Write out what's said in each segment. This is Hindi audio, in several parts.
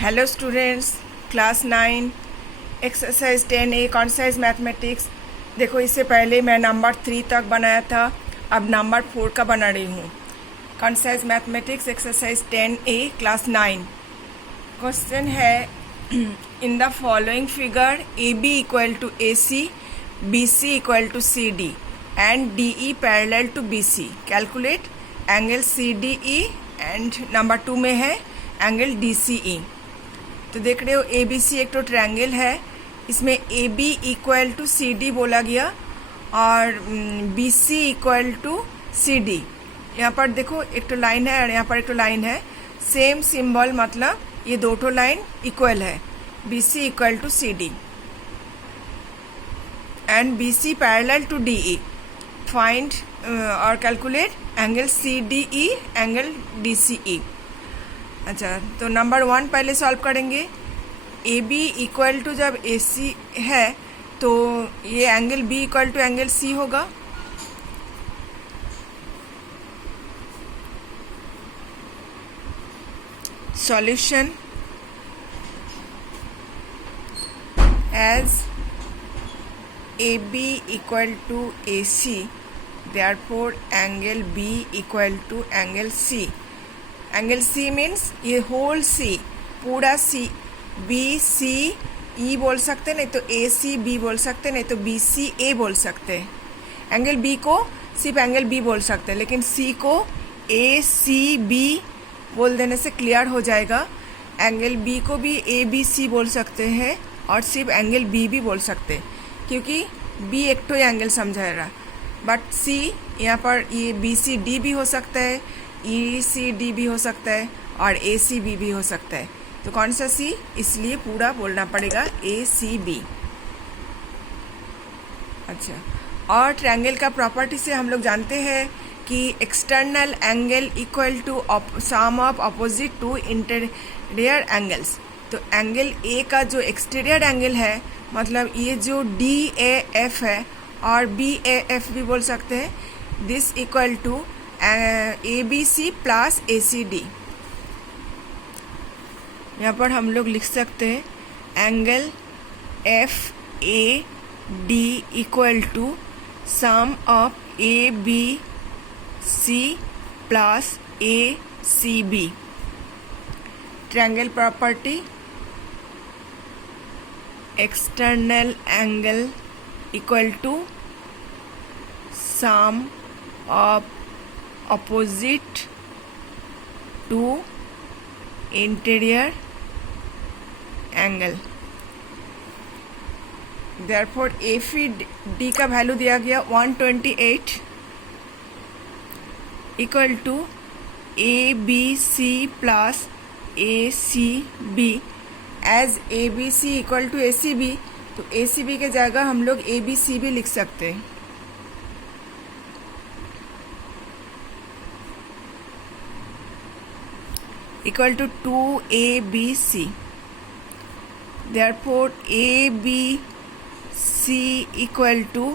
Hello students, class 9 exercise 10A concise mathematics. देखो, इससे पहले मैं नंबर 3 तक बनाया था, अब नंबर 4 का बना रही हूँ। Concise mathematics exercise 10A class 9। Question है in the following figure AB equal to AC, BC equal to CD and DE parallel to BC, calculate angle CDE and number 2 में है एंगल DCE। तो देख रहे हो ABC एक तो ट्रायंगल है, इसमें AB इक्वल टू CD बोला गया और BC इक्वल टू CD। यहाँ पर देखो एक तो लाइन है और यहाँ पर एक तो लाइन है, सेम सिंबल, मतलब ये दो तो लाइन इक्वल है। BC equal to CD and BC parallel to DE, find और calculate angle CDE angle DCE। अच्छा, तो नंबर 1 पहले सॉल्व करेंगे। AB इक्वल टू जब AC है तो ये angle B equal to angle C होगा। Solution as AB equal to AC, therefore angle B equal to angle C। Angle C means ये होल C, पूरा C, BCE बोल सकते, नहीं तो ACB बोल सकते, नहीं तो BCA बोल सकते। एंगल B को सिर्फ एंगल B बोल सकते हैं, लेकिन C को ACB बोल देने से क्लियर हो जाएगा। एंगल B को भी ABC बोल सकते हैं और सिर्फ एंगल B भी बोल सकते हैं, क्योंकि B एक तो एंगल समझा रहा, बट C यहाँ पर ये BCD भी हो सकता है, ECD भी हो सकता है और ACB भी हो सकता है। तो कौन सा C, इसलिए पूरा बोलना पड़ेगा ACB। अच्छा, और ट्रायंगल का प्रॉपर्टी से हम लोग जानते हैं कि external angle equal to sum of opposite to interior angles. तो एंगल A का जो एक्सटीरियर एंगल है, मतलब ये जो DAF है और BAF भी बोल सकते हैं, this equal to ABC plus ACD। यहाँ पर हम लोग लिख सकते हैं angle FAD equal to sum of ABC plus ACB। Triangle property, external angle equal to sum of opposite to interior angle। therefore AFD का वैल्यू दिया गया 128 equal to ABC plus ACB। As ABC equal to ACB, तो ACB के जगह हम लोग ABC भी लिख सकते हैं। Equal to 2ABC, therefore ABC equal to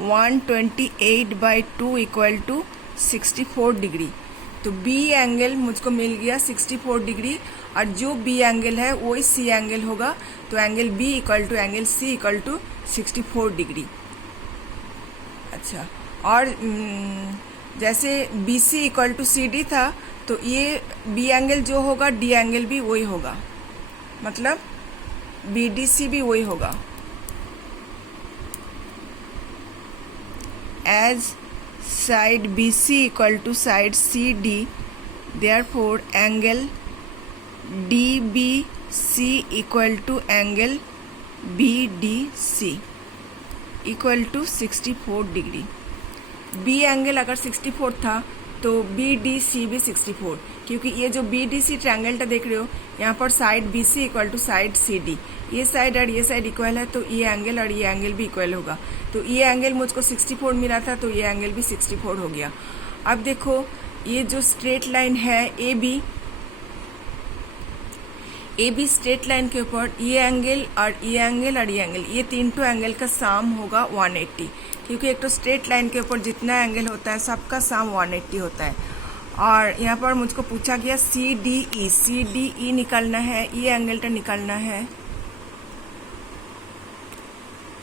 128/2 equal to 64 degree. तो B एंगल मुझको मिल गया 64 डिग्री, और जो B एंगल है वही C एंगल होगा। तो angle B equal to angle C equal to 64 degree. अच्छा, और जैसे BC इक्वल टू CD था, तो ये B एंगल जो होगा D एंगल भी वही होगा, मतलब BDC भी वही होगा। As side BC equal to side CD, therefore angle DBC equal to angle BDC equal to 64 degree. B angle अगर 64 था तो BDC भी 64, क्योंकि ये जो BDC ट्रायंगल देख रहे हो, यहाँ पर side BC equal to side CD, ये साइड और ये साइड इक्वल है, तो ये एंगल और ये एंगल भी इक्वल होगा। तो ये एंगल मुझको 64 मिला था, तो ये एंगल भी 64 हो गया। अब देखो, ये जो स्ट्रेट लाइन है AB स्ट्रेट लाइन के ऊपर ये एंगल और ये एंगल और ये एंगल, ये तीन तो एंगल का सम होगा 180, क्योंकि एक तो स्ट्रेट लाइन के ऊपर जितना एंगल होता है सबका सम 180 होता है। और यहाँ पर मुझको पूछा गया सी डी ई निकालना है, ये एंगल निकालना है।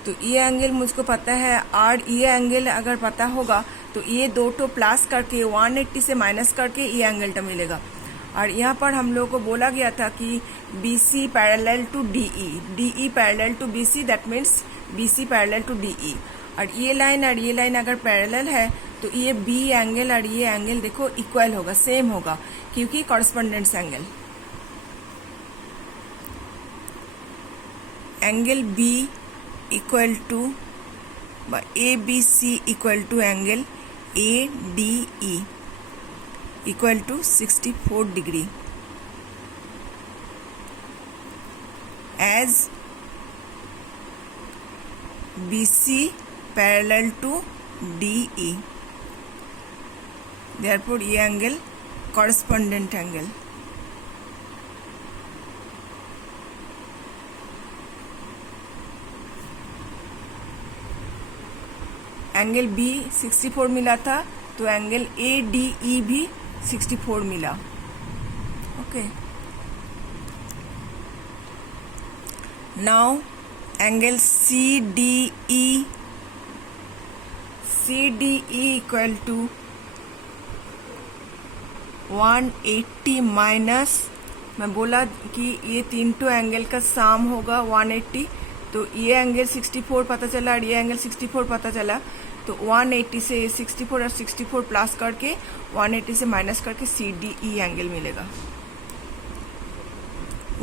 तो ये एंगल मुझको पता है और ये एंगल अगर पता होगा तो ये दो तो प्लस करके 180 से माइनस करके ये एंगल मिलेगा। और यहाँ पर हम लोगों को बोला गया था कि B C parallel to D E parallel to B C, that means B C parallel to D E. और ये लाइन अगर पैरेलल है तो ये बी एंगल और ये एंगल देखो इक्वल होगा, सेम होगा, क्योंकि correspondence angle B equal to A B C equal to angle A D E equal to 64 degree as B C parallel to D E. therefore ये angle correspondent angle. Angle B 64 मिला था तो एंगल ए डी ई भी 64 मिला। Okay, now angle C D E equal to 180 minus, मैं बोला कि ये तीन तो एंगल का साम होगा 180, तो ये एंगल 64 पता चला और ये एंगल 64 पता चला, तो 180 से 64 और 64 प्लस करके 180 से माइनस करके सी डी ई एंगल मिलेगा।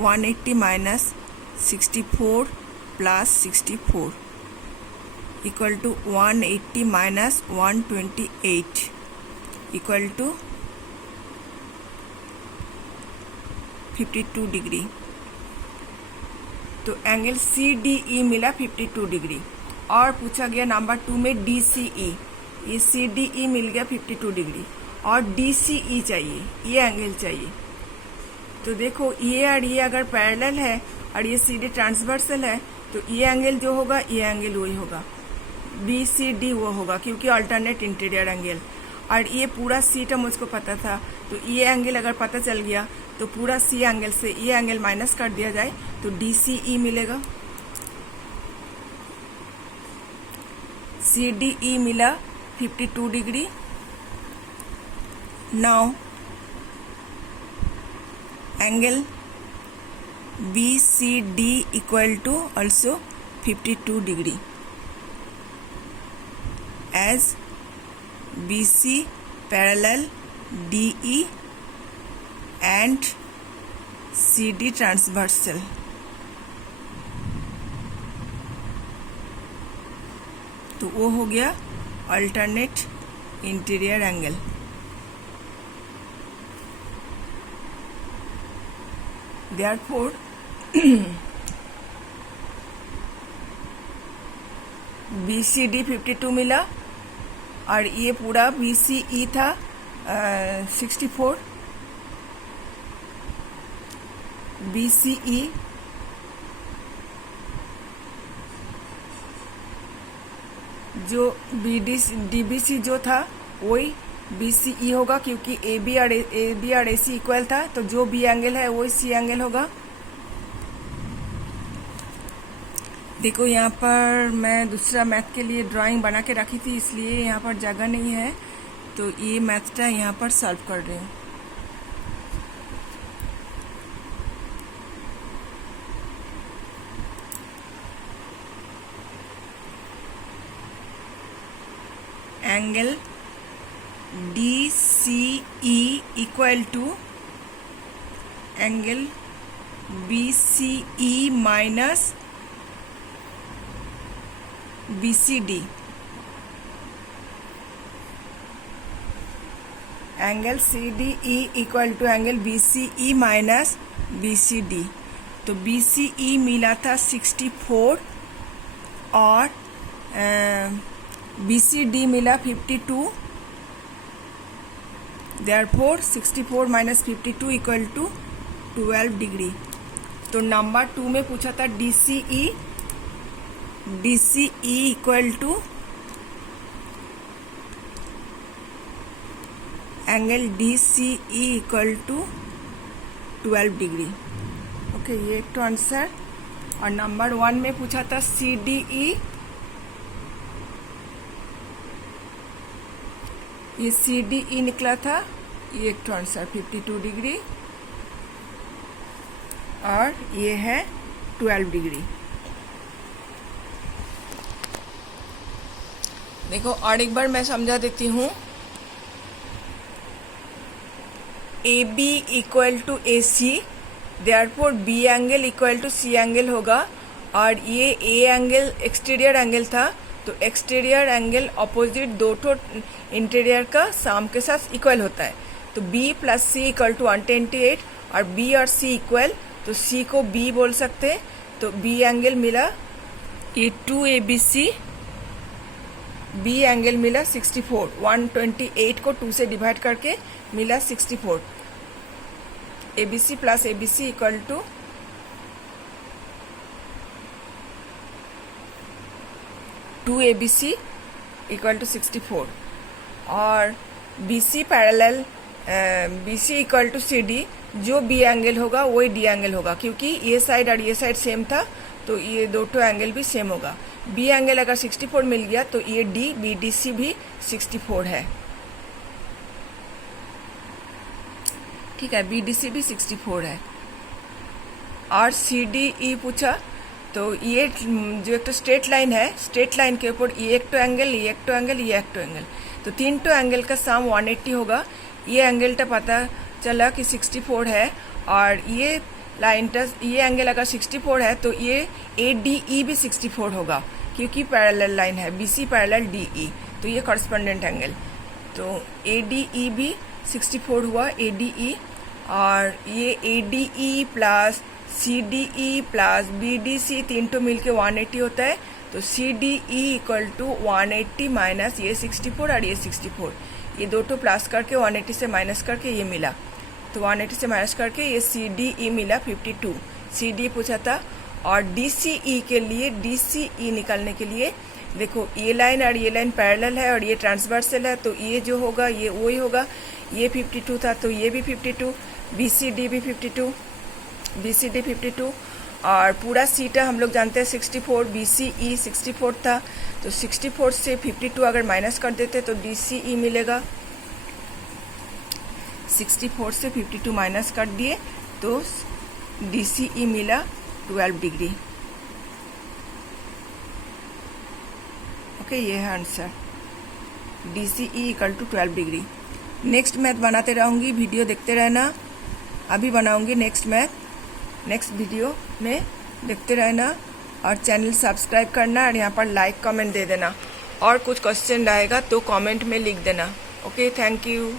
180 minus 64 plus 64 equal to 180 minus 128 equal to 52 degree. तो एंगल सी डी ई मिला 52 डिग्री। और पूछा गया नंबर 2 में डी सी ई, ये सी डी ई मिल गया 52 डिग्री और डी सी ई चाहिए, ये एंगल चाहिए। तो देखो ये और ये अगर पैरेलल है और ये सी डी ट्रांसवर्सल है तो ये एंगल जो होगा ये एंगल वही होगा, बी सी डी वो होगा, क्योंकि अल्टरनेट इंटीरियर एंगल। और ये पूरा सी टर्म मुझको पता था, तो ये एंगल अगर पता चल गया तो पूरा सी एंगल से ये एंगल माइनस कर दिया जाए तो डी सी ई मिलेगा। सी डी ई मिला 52 degree. Now angle B C D equal to also 52 degree as B C parallel D E and C D transversal. तो वो हो गया alternate interior angle. Therefore B C D 52 मिला और ये पूरा बी सी ई था 64, बी सी ई जो डी बी सी जो था वही बी सी ई होगा, क्योंकि ए बी और ए सी इक्वल था, तो जो बी एंगल है वही सी एंगल होगा। देखो यहाँ पर मैं दूसरा मैथ के लिए ड्राइंग बना के रखी थी, इसलिए यहाँ पर जगह नहीं है, तो ये मैथटा यहाँ पर सॉल्व कर रही हूँ। Angle D C E equal to angle B C E minus B C D. Angle C D E equal to angle B C E minus B C D. तो बी सी ई मिला था 64 और बी सी डी मिला 52। Therefore 64 minus 52 equal to 12 degree. तो नंबर 2 में पूछा था D C E equal to angle D C E equal to 12 degree. Okay, ये एक तो आंसर। और नंबर 1 में पूछा था सी डी ई, ये सी डी ई निकला था, ये एक तो आंसर 52 डिग्री और ये है 12 डिग्री। देखो और एक बार मैं समझा देती हूँ। A B equal to A C, therefore B angle equal to C angle होगा। और ये ए एंगल एक्सटीरियर एंगल था, तो एक्सटीरियर एंगल अपोजिट दो ठो इंटीरियर का सम के साथ इक्वल होता है। तो B plus C equal to 128 और बी और सी इक्वल, तो सी को बी बोल सकते हैं। तो बी एंगल मिला ये 2ABC, बी एंगल मिला 64। 128 को 2 से डिवाइड करके मिला 64। ABC plus ABC equal to 2ABC equal to 64। और BC parallel BC equal to CD, जो बी एंगल होगा वही डी एंगल होगा, क्योंकि ये साइड और ये साइड सेम था तो ये दो ठो एंगल भी सेम होगा। बी एंगल अगर 64 मिल गया तो ये डी BDC भी 64 है। ठीक है, BDC भी 64 है। और CDE पूछा, तो ये जो एक तो स्ट्रेट लाइन है, स्ट्रेट लाइन के ऊपर ये एक तो एंगल, ये एक तो एंगल, ये एक तो एंगल, तो 3 तो एंगल का सम 180 होगा। ये एंगल का पता चला कि 64 है, और ये लाइन का ये एंगल अगर 64 है तो ये ADE भी 64 होगा, क्योंकि पैरेलल लाइन है BC पैरेलल DE, तो ये कॉरस्पॉन्डेंट एंगल। तो ADE भी 64 हुआ, ADE। और ये ADE plus CDE plus BDC 3 तो मिलके 180 होता है। तो CDE इक्वल टू 180 माइनस ये 64 और ये 64, ये दो तो प्लस करके 180 से माइनस करके ये मिला, तो 180 से माइनस करके ये CDE मिला 52। CDE पूछा था। और DCE के लिए, DCE निकालने के लिए देखो ये लाइन और ये लाइन पैरेलल है और ये ट्रांसवर्सल है, तो ये जो होगा ये वही होगा। ये 52 था तो ये भी 52, BCD भी 52, BCD 52। और पूरा सीटा हम लोग जानते हैं 64, BCE 64 था, तो 64 से 52 अगर माइनस कर देते तो DCE मिलेगा। 64 से 52 माइनस कर दिए तो DCE मिला 12 डिग्री। ओके, ये है answer, DCE equal to 12 degree. Next math बनाते रहूँगी, वीडियो देखते रहना। अभी बनाऊँगी नेक्स्ट मैथ, नेक्स्ट वीडियो में देखते रहना। और चैनल सब्सक्राइब करना और यहाँ पर लाइक कमेंट दे देना। और कुछ क्वेश्चन रहेगा तो कमेंट में लिख देना। Okay, thank you.